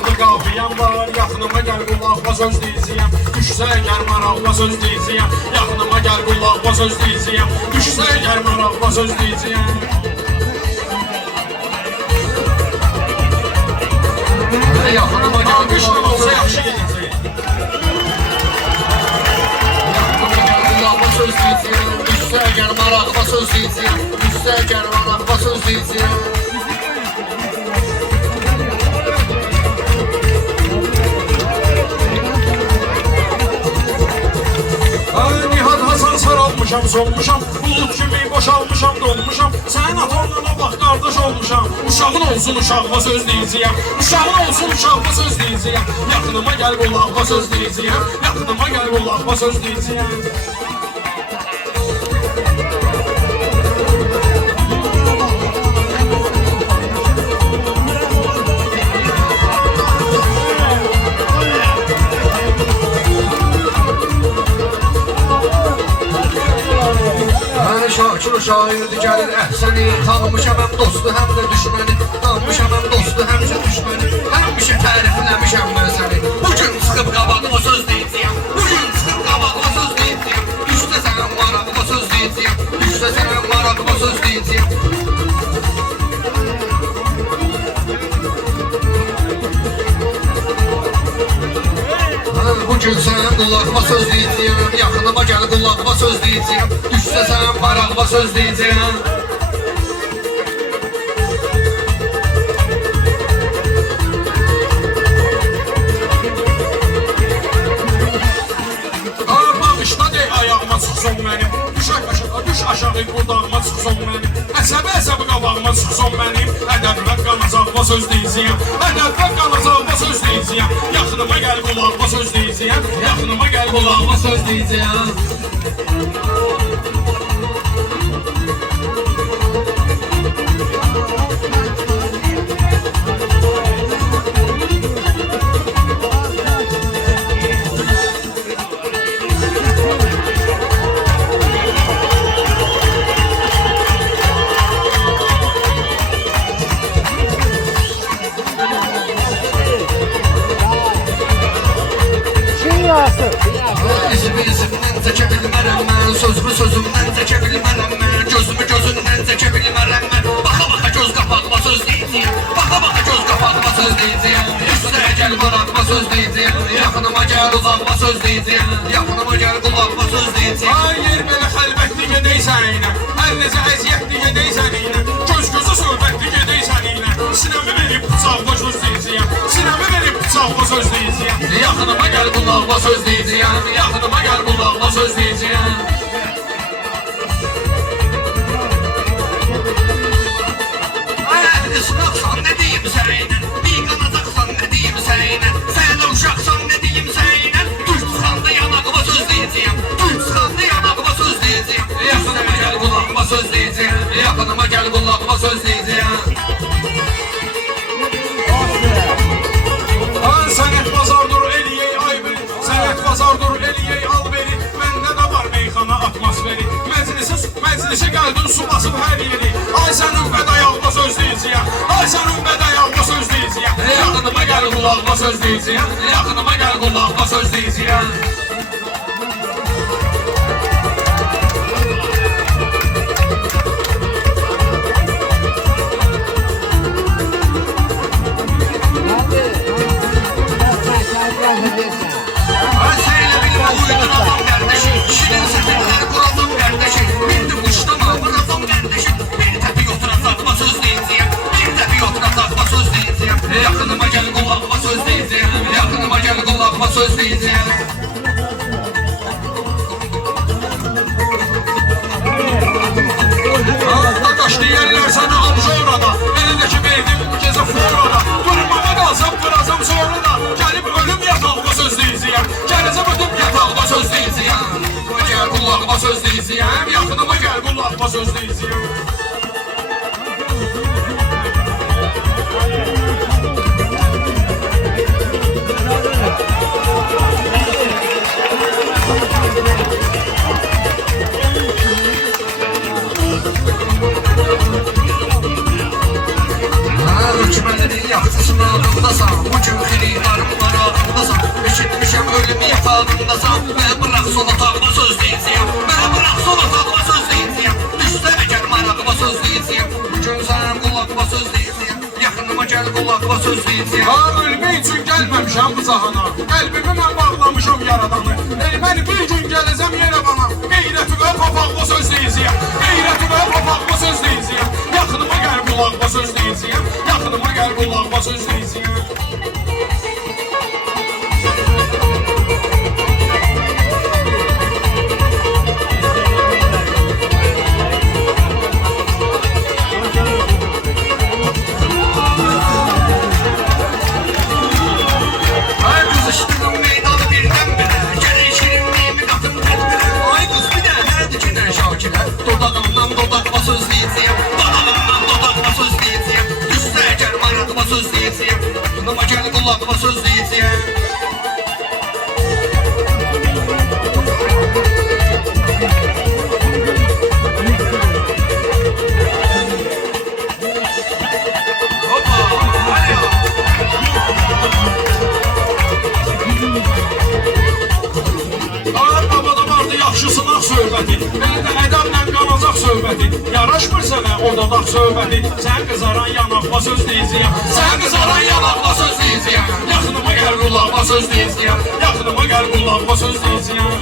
Adlı qafiyəm var, yaxınıma gəl qulaqma söz deyəcəyəm. Düşsə əgər maraqla söz deyəcəyəm. Yaxınıma gəl qulaqma söz deyəcəyəm. Düşsə əgər maraqla söz deyəcəyəm. Yaxınıma gəl qulaqma olsa yaxşı gedəcəyəm. Yaxınıma gəl qulaqma söz deyəcəyəm. Düşsə əgər maraqla söz deyəcəyəm. Düşsə əgər maraqla söz deyəcəyəm. Saralmışam, solmuşam, bulut kimi boşalmışam, dolmuşam. Sənin atanla o vaxt qardaş olmuşam. Uşağın olsun uşağıma söz deyəcəyəm. Uşağın olsun uşağıma söz deyəcəyəm. Yaxınıma gəl qulağıma söz deyəcəyəm. Yaxınıma gəl qulağıma söz deyəcəyəm. Şakir şairdi gəlir əhsəni. Tanımışam həm dostu həm də düşməni. Tanımışam həm dostu həm də düşməni. Həmişə tərifləmişəm mən səni. Bugün çıxıb qabağıma söz deyəcəyəm. Bugün çıxıb qabağıma söz deyəcəyəm. Düşsə sənin marağıma söz deyəcəyəm. Düşsə sənin marağıma söz deyəcəyəm. Bugün sənin qulağıma söz deyəcəyəm. Yaxınıma gəl qulağıma söz deyəcəyəm. Düşsə sənin marağıma söz deyəcəyəm. Bağışla de ayağıma çıxsın mənim. Düş aşağı qudağıma çıxsın mənim. Əsəbi qabağıma çıxsın mənim. Ədəblə qanacağıma söz deyəcəyəm. Ədəblə qanacağıma söz deyəcəyəm. Yaxınıma gəl qulağıma söz deyəcəyəm. Yaxınıma gəl qulağıma söz deyəcəyəm. İzimdən çəkə bilmərəm mən. Sözümü sözümdən çəkə bilmərəm mən. Gözümü gözündən çəkə bilmərəm mən. Baxa göz qapağıma söz deyəcəyəm. Baxa göz qapağıma söz deyəcəyəm. Üstə gəl marağıma söz deyəcəyəm. Yaxınıma gəl qulağıma söz deyəcəyəm. Yaxınıma gəl qulağıma söz deyəcəyəm. Ay yer belə xəlbətli gedəysən ilə. Hər necə əziyyətli gedəysən ilə. Göz-gözə söhbətli gedəysən ilə. Sinəmi verib bıçağıma söz deyəcəyəm. Sinəmi verib bıçağıma söz deyəcəyəm. Yaxınıma gəl qulağıma söz deyəcəyəm. Yaxınıma gəl qulağıma söz deyəcəyəm. Ay əhli sınaqsan nə deyim sənə? Bir qanacaqsan nə deyim sənə? Sən də uşaqsan nə deyim sənə? Düş çıxanda yanağıma söz deyəcəyəm. Düş çıxanda yanağıma söz deyəcəyəm. Yaxınıma gəl qulağıma söz deyəcəyəm. Yaxınıma gəl qulağıma söz deyəcəyəm. Sənət bazardır eliyey ay beri. Sənət bazardır eliyey al beri. Məndə də var meyxana atmosferi. Məclisə gəldin su basıb hər yeri. Ay sənin bədayağıma söz deyəcəyəm. Ay sənin bədayağıma söz deyəcəyəm. Yaxınıma gəl qulağıma söz deyəcəyəm. Yaxınıma gəl qulağıma söz deyəcəyəm. Yaxınıma gəl qulağıma söz deyəcəyəm. Yaxınıma gəl qulağıma söz deyəcəyəm. deyəcəyəm. Ha, ölmək üçün gəlməmişəm bu cahana. Qəlbimi mən bağlamışam yaradanı. Mən bir gün gələcəm yerə bana. Qeyrətimə papaqla söz deyəcəyəm. Qeyrətimə papaqla söz deyəcəyəm. Yaxınıma gəl qulağıma söz deyəcəyəm. Yaxınıma gəl qulağıma söz deyəcəyəm. Dodağımdan dodağıma söz deyəcəyəm. Dodağımdan dodağıma söz deyəcəyəm. Düşsə əgər maradıma söz deyəcəyəm. Yanıma gəl qulağıma söz deyəcəyəm. Söhbəti, elə də ədəblə qalacaq söhbəti. Yaraşmır sənə o dodaq söhbəti. Sən qızaran yanaqla söz deyəcəyəm. Sən qızaran yanaqla söz deyəcəyəm. Yaxınıma gəl qulağıma söz deyəcəyəm. Yaxınıma gəl qulağıma söz deyəcəyəm.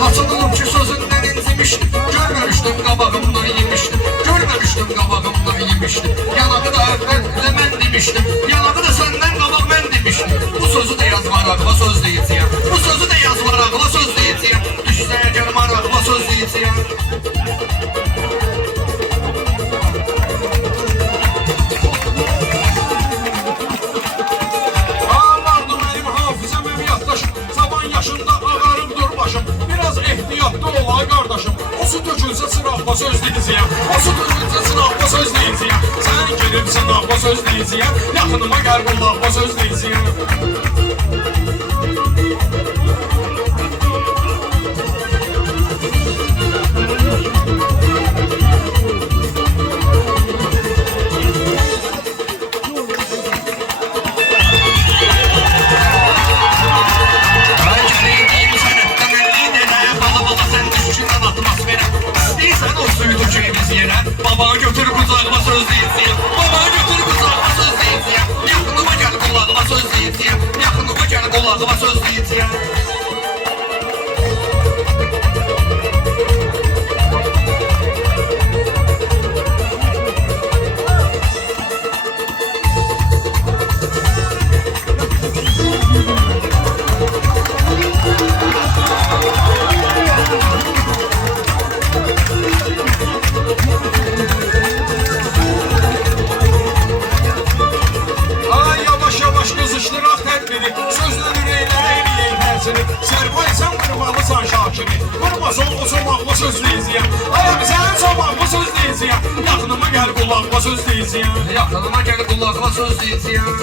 Hatırladım ki sözündən incimişdim. Görməmişdim qabağımdan yemişdim. Görməmişdim qabağımdan yemişdim. Yanağı da əvvəl mən demişdim. Yanağı da səndən qabaq mən demişdim. Bu sözü də yaz maraqla söz deyəcəyəm. Bu sözü də yaz maraqla söz deyəcəyəm. Düşsə əgər maraqla söz deyəcəyəm. Vardı mənim hafizəm yaddaşım. Zaman yaşında ağarıbdır başım. Biraz ehtiyatlı ola qardaşım. O su tökülsə sınaqla söz deyəcəyəm. O su tökülsə sınaqla söz deyəcəyəm. Sən girib sınaqla söz deyəcəyəm. Yaxınıma gəl qulağıma söz deyəcəyəm. Baba götür kucağıma söz deyəcəyəm. Baba götür kucağıma söz deyəcəyəm. Yaxınıma gəl qulağıma söz deyəcəyəm. Yaxınıma gəl qulağıma söz deyəcəyəm. Sərvaysan vurmalısan Şakiri. Vurmasan o somaqla söz deyəcəyəm. Ayam sən somaqla söz deyəcəyəm. Yaxınıma gəl qulağıma söz deyəcəyəm. Yaxınıma gəl qulağıma söz deyəcəyəm.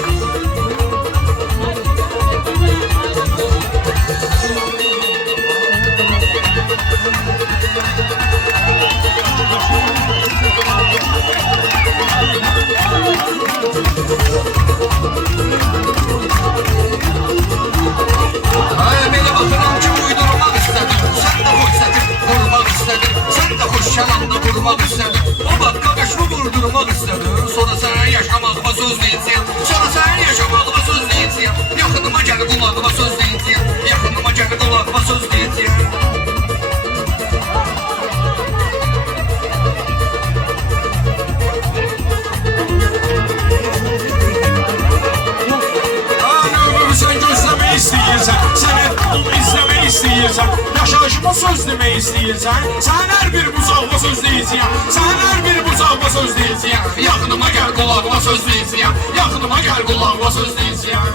Beni batıran ki uydurmaq istədim. Sən də xoş sədir, vurmaq istədim. Sən də xoş şalanda vurmaq istədim. O bakka qaşımı vurdurmaq istədim. Sonra sənə yaşamağıma söz deyəcəyəm. Sonra sənə yaşamağıma söz deyəcəyəm. Yaxınıma gəl qulağıma söz deyəcəyəm. Yaxınıma gəl qulağıma söz deyəcəyəm. istəyirsən, yaşayışıma söz demək istəyirsən, sən hər bir buzağıma söz deyəcəyəm, sən hər bir buzağıma söz deyəcəyəm, yaxınıma gəl qulağıma söz deyəcəyəm, yaxınıma gəl qulağıma söz deyəcəyəm.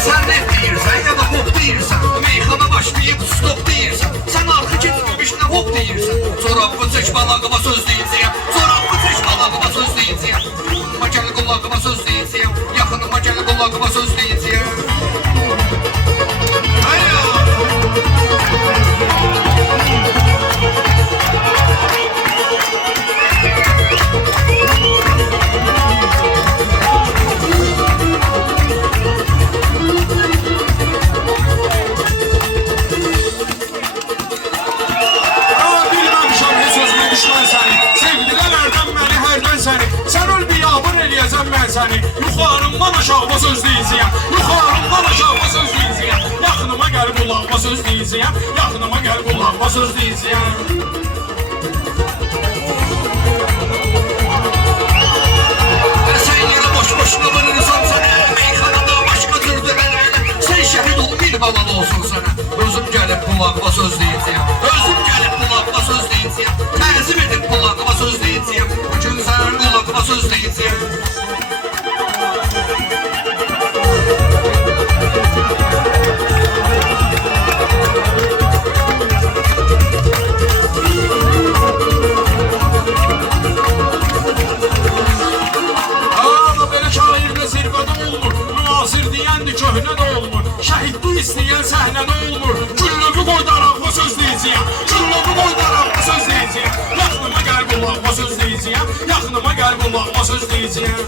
Sen de söz deyəcəyəm. Yuxarımdan aşağıma söz deyəcəyəm. Yaxınıma gəl qulağıma söz deyəcəyəm. Yaxınıma gəl qulağıma söz deyəcəyəm. Sen yine boş boşuna varırsan sana, meyhanada başka türlü verene. Sen şehit ol bir balan olsun sana. Özüm gelip kulağıma söz deyəcəyəm. Özüm gelip kulağıma söz deyəcəyəm. Təzim edip kulağıma söz deyəcəyəm. Bugün sen kulağıma söz deyəcəyəm. Köhnə də olmur, şəhidlik istəyən səhnədə olmur. Güllüğü qoydaraqma söz deyəcəyəm. Güllüğü qoydaraqma söz deyəcəyəm. Yaxınıma gəl qulağıma söz deyəcəyəm. Yaxınıma gəl qulağıma söz deyəcəyəm.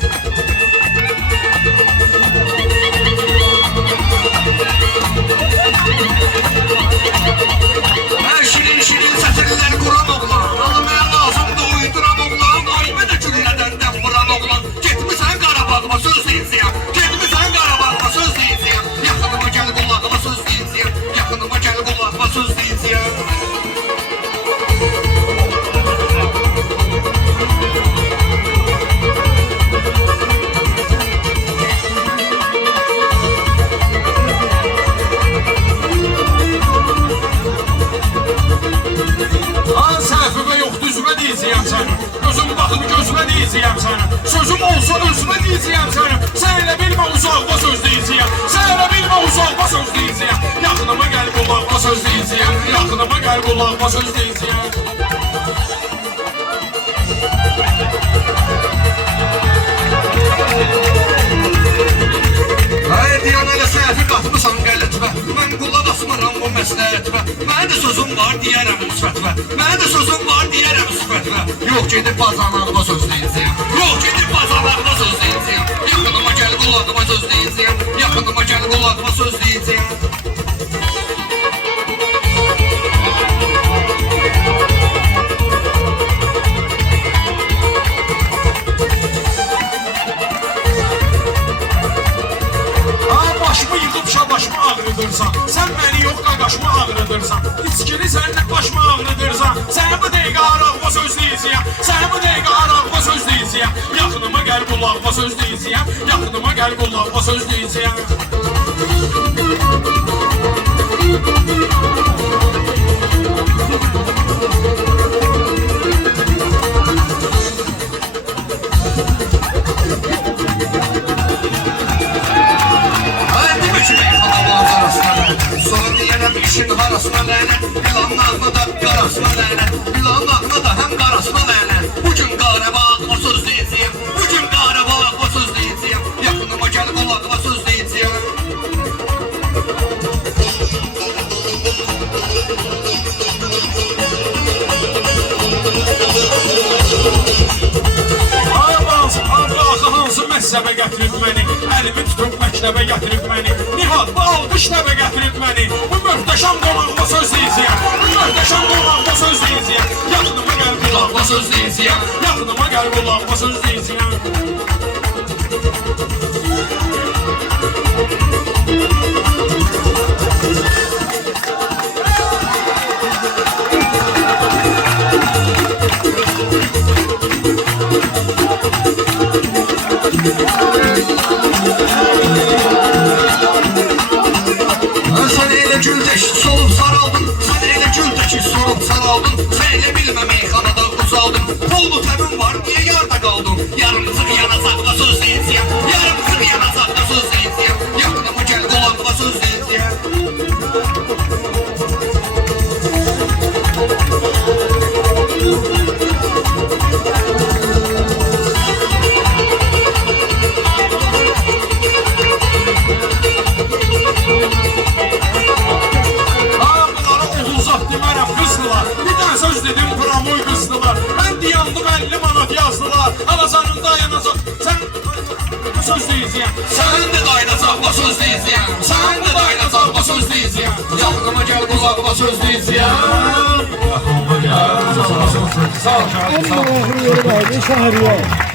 Her şirin şirin sətirlər quran oğlan. Almaya lazımdı uyduran oğlan. Aymə də güllədən dən vuran oğlan. Getmisən Qarabağıma söz deyəcəyəm. Getmisən Qarabağıma söz deyəcəyəm. Yaxınıma gəl qulağıma söz deyəcəyəm. Yaxınıma gəl qulağıma söz deyəcəyəm. Səhvimə yox, düzümə deyəcəyəm sənə. Gözüm baxıb gözümə deyəcəyəm sənə. Sözüm olsa özümə deyəcəyəm sənə. Sən elə bilmə uzaqda söz deyəcəyəm. Sən elə bilmə uzaqda söz deyəcəyəm. Yaxınıma gəl qulağıma söz deyəcəyəm. Yaxınıma gəl qulağıma söz deyəcəyəm. Ay diyan elə səhvi qatmısan qələtvə. Mən qulaq asmıram bu məsləhətvə. Mənə də sözüm var deyərəm müsbətvə. Mənə də sözüm var deyərəm müsbətvə. Yox gedib bazanağıma söz deyəcəyəm. Yox gedib bazanağıma söz deyəcəyəm. Yaxınıma gəl qulağıma söz deyəcəyəm. Yaxınıma gəl qulağıma söz deyəcəyəm. Başımı yıkıp şabaşımı ağrıdırsan. Sen beni yok qaqaşımı ağrıdırsan. İçkili səninlə başımı ağrıdırsan. Səni bu dəqiqə arağıma söz deyəcəyəm. Səni bu dəqiqə arağıma söz deyəcəyəm. Yaxınıma gəl qulağıma söz deyəcəyəm. Yaxınıma gəl qulağıma söz deyəcəyəm. Sonra deyərəm işin harasına lənət. Bilanın ağına da qarasına lənət. Bilanın ağına da həm qarasına lənət. Bugün Qarabağıma söz deyəcəyəm. Bugün Qarabağıma söz deyəcəyəm. Yaxınıma gəl qulağıma söz deyəcəyəm. Hansı məhzəbə gətirib məni. Əlimi tutub məktəbə gətirib məni. Nihat bu alqış nəbə gətirib məni. Bu möhtəşəm qonağıma söz deyəcəyəm. Bu möhtəşəm qonağıma söz deyəcəyəm. Yaxınıma gəl qulağıma söz deyəcəyəm. Yaxınıma gəl qulağıma söz deyəcəyəm. Sen elə güldeş solup saraldın. Sen elə güldeş solup saraldın. Sen elə bilmə meyxanada uzaldın. Pullu təmin var niye yarda qaldın? Yarımızı yanacaqla söz deyəcəyəm. Yarımızı yanacaqla söz deyəcəyəm. Yaxınıma gəl qulağıma söz deyəcəyəm. Söz dedim buramoy kızdılar. Ben diyandım 50 manat yazdılar. Ağazanın dayanacak. Sen söz deyəcəyəm. Sen de dayanacaqla söz deyəcəyəm. Sen de dayanacaqla söz deyəcəyəm. Yaxınıma gəl qulağıma söz deyəcəyəm. Yaxınıma gəl. Sağ ol. Allah'ın yolu var, bir şahriye.